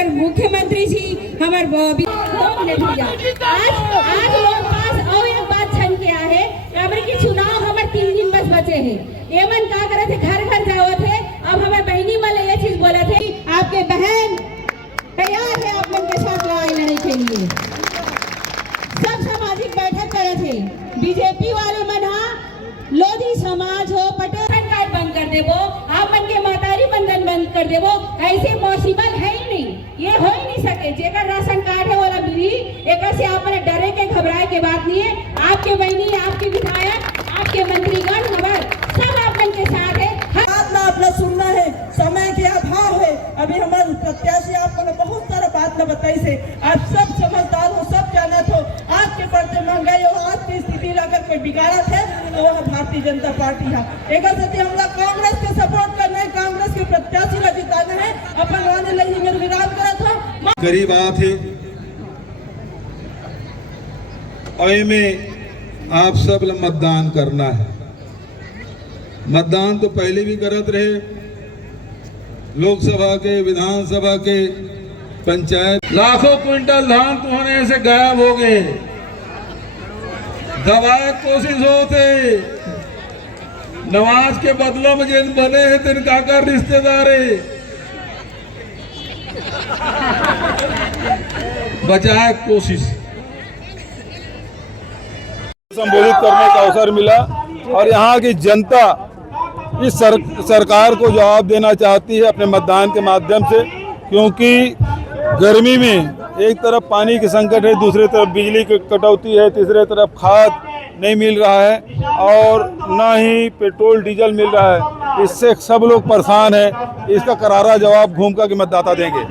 हमारे मुख्यमंत्री जी हमारे आज लोग पास और एक बात छन के आहे अबर की चुनाव हमारे 3 दिन बस बचे हैं। ये मन का करे थे घर घर जाओ थे। अब हमें बहनी वाले ये चीज बोला थे आपके बहन तैयार है आप मन के साथ लड़ाई के लिए। सब सामाजिक बैठक करे थे बीजेपी वाले मन लोधी समाज हो पटेल कार्ड बंद कर देवो आप मन के मातारी बंधन बंद कर देवो। ऐसे पॉसिबल है ही नहीं, ये हो ही नहीं सके। जेकर राशन कार्ड है वाला मिली एक से आप डरे के घबराए के बात नहीं है। आपके बहनी आपके विधायक आपके मंत्रीगण हमारे सब आप मन के साथ है। बात ना अपना सुनना है, समय के अभाव है। अभी हमारे प्रत्याशी आपको ने बहुत सारा बात न बताई से आप सब समझदार हो, सब जानत हो। आज के बढ़ते महंगाई और आज की स्थिति अगर कोई बिगाड़त है तो वह भारतीय जनता पार्टी है। एक हमला कांग्रेस के सपोर्ट करना है, कांग्रेस के प्रत्याशी ला जिताना है। अपन आने लगी मेरे विराट करा था गरीब आते और में आप सब मतदान करना है। मतदान तो पहले भी करत रहे, लोकसभा के, विधानसभा के, पंचायत। लाखों क्विंटल धान तो होने से गायब हो गए। दबाए कोशिश होते नवाज के बदला में जिन बने हैं तिन काकर रिश्तेदारे बचाए कोशिश संबोधित करने का अवसर मिला और यहाँ की जनता इस सरकार को जवाब देना चाहती है अपने मतदान के माध्यम से। क्योंकि गर्मी में एक तरफ पानी की संकट है, दूसरी तरफ बिजली की कटौती है, तीसरे तरफ खाद नहीं मिल रहा है और ना ही पेट्रोल डीजल मिल रहा है। इससे सब लोग परेशान हैं। इसका करारा जवाब घूमकर के मतदाता देंगे।